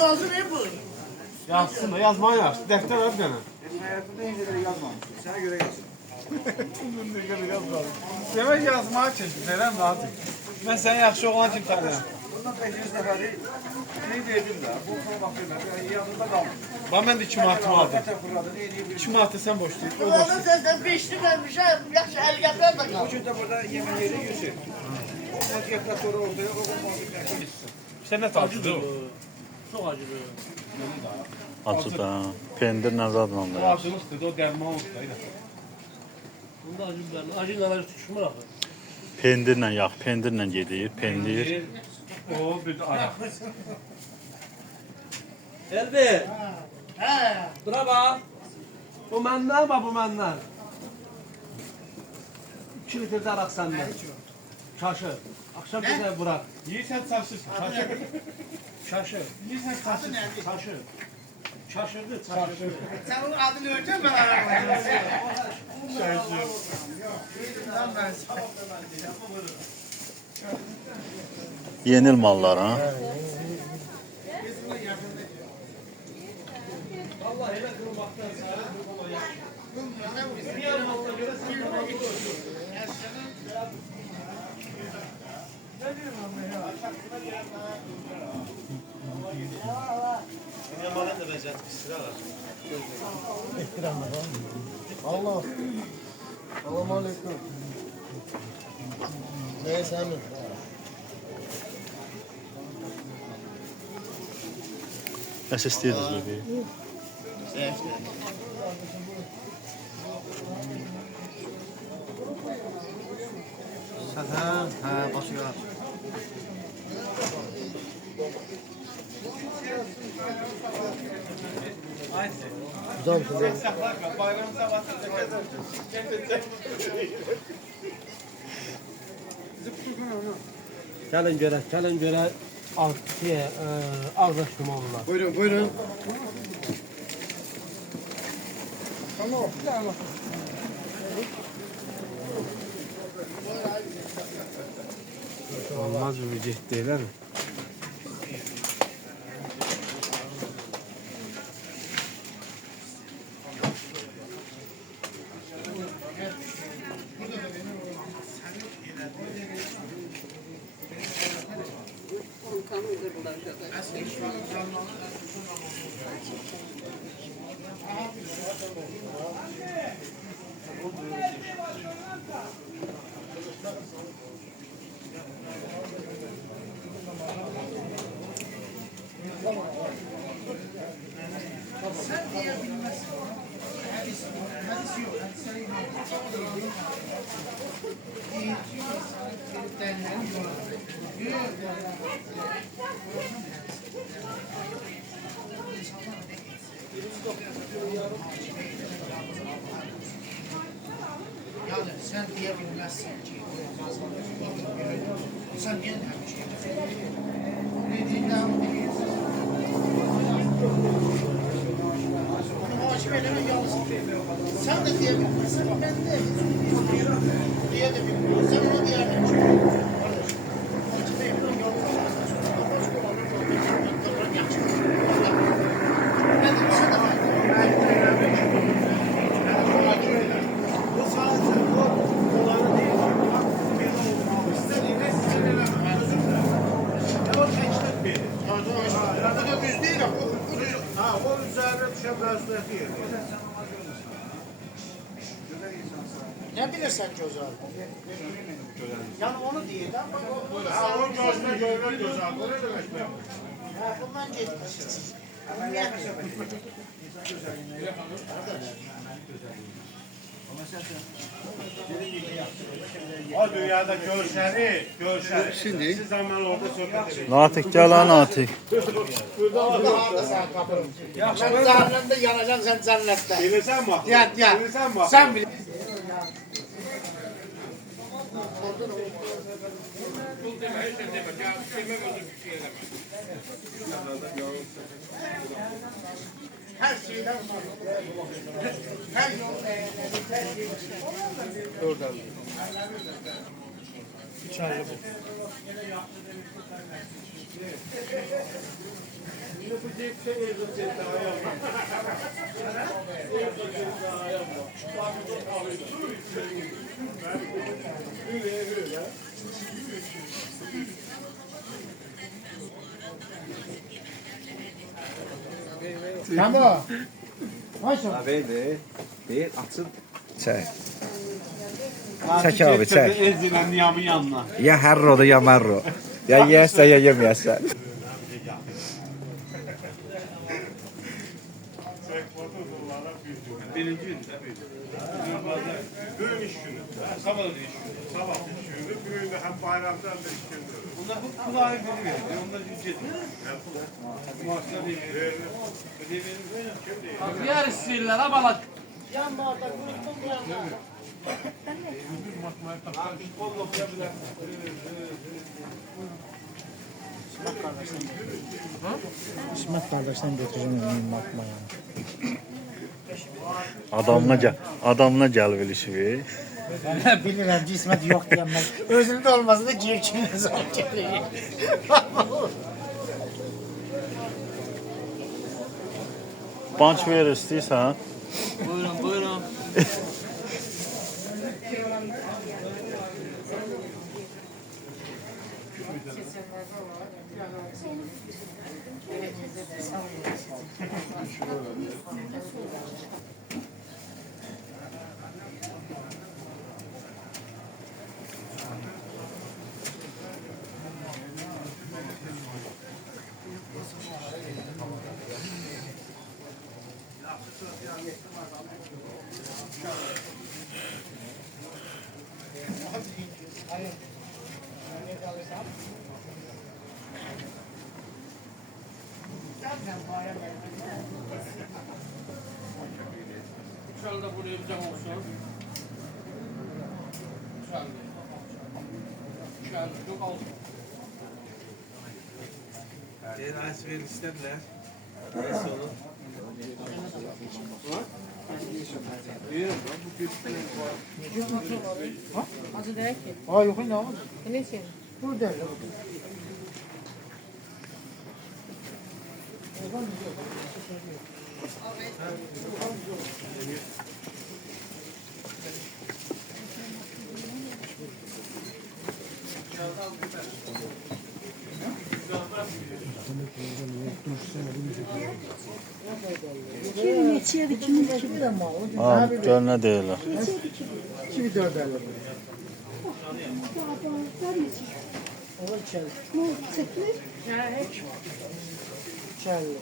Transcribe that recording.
Yazın hep bu. Yazsın da yazmayı yaz. Defter al bir tane. Hayatımda İngilizce yazmamışım. Sana göre yazın. Bunda göre yazmadım. Demek yazmaya çeşit. Neden lazım? Ben sen yaxşı oğlan kim tanıyam? Bundan 5. seferi şey verdim de. Bu son bakıyorum. Yani yanında kalmış. Bana ben de 2 manatımı aldım. Zaten fırladı. Ne diyebilirim? 2 manatı sen boş değil. O boş Kulağına değil. senden beşli vermişim. Yaxşı el yapar da Bu kal. için de burada yemek yeri yüzü. O yapılar sonra ortaya o olmaz. Sen ne tatlıdır o? Çok acılı. Acı da. Pendirlə zadlandır. O acılıqdır, o dərman olsun. Bunda acı biberli. Acıyla acı tutuşmur axı. Pendirlə yağ, pendirlə gedir. Pendir. O bir de araq. Elbi, Hə. bura bax. Bu məndən bax, bu məndən. 2 litr də araq səndən. Çaşı. Axşam bir də bura. Yiyirsən çarşırsın. Çarşı. Çaşı. Yiyirsən çarşırsın. Çaşı. Çaşırdı, çaşırdı. Sen onun adını ötün ben araklayayım. Yenil mallar ha. Allah elə qılmaqdan səhərə qılmağa yaxşı. Bir yer malına görə sən bana Allah. Selamun aleyküm. Neyse emin. Nəsə istəyirsiniz bir? Hə, başlayalım. Güzel bir şey. Bayram sabahı Gəlin görə ağdaş dumanlılar. Buyurun, buyurun. Olmaz mı bir deyirlər mi? Yani sen diyebilmezsin ki olmaz. Sen niye demiş ki? Dediğinden biliyorsun. Onu hakim eleme yalnız. Sen de diyebilmezsin, ben de diye de bilmiyorum. Sen ona diyerdin ki. Kardeş, hakim eleme yalnız. Ne dedim sen de var. Bu sadece bu olanı değil. İstediğiniz sinirlenme. Özür dilerim. O teşvik verir. Bu da düz değil ama. Bu düz. Ha, o üzerine düşen mevzuatı yer. Ne bilirsen ki o zaman? Yani onu değil ama o Ha, o gözle görülür güzel. Bu ne demek bu? Ha, bundan geçmiş. Niye? O dünyada görüşeni. Şimdi- Siz zaman orada sohbet edin. Natiq gəl ha Natiq. Orada halde sen kapırım. Ben cehennemde yanacağım, sen cennette. Bilirsen mi? Ya. Bilirsen mi? Sen bil. Her şeyden her Tamam. Maşallah. Ver, açın. Çay. Çək abi, çək. Ezilən yamın yanına. Ya herro da ya marro. Ya yersə ya yeməyəsən. Birinci gün də bir. Bugün iş günü. Sabah da iş günü. Sabah iş günü. Bugün de hem bayramdan da iş günü. Bunlar bu kulağı biri verir. Onlar ücret. Maaşlar değil. Ödeyi verir. Yer istəyirlər ha bala. Yan bardak, unuttum yan bardak. İsmet kardeşten götüreceğim eminim bakmaya. Adamına gəl bilişi. Ben bilirəm ki İsmet yok diyemez. Özünün de olmasa da cirkini zor geliyor. Banç verir istəyirsən? Buyurun, buyurun. Şöyle de buraya bir cam olsun. Şöyle çok olsun. Biraz verir istediler. Neyse olur. Acı değil ki. Aa yok ne oldu? Ne için? Burada. Kimin içeri, kimin içeri de mal. Ha, gör nə deyirlər. 2-4 50. O içeri. Ne çekmiş? İçeri.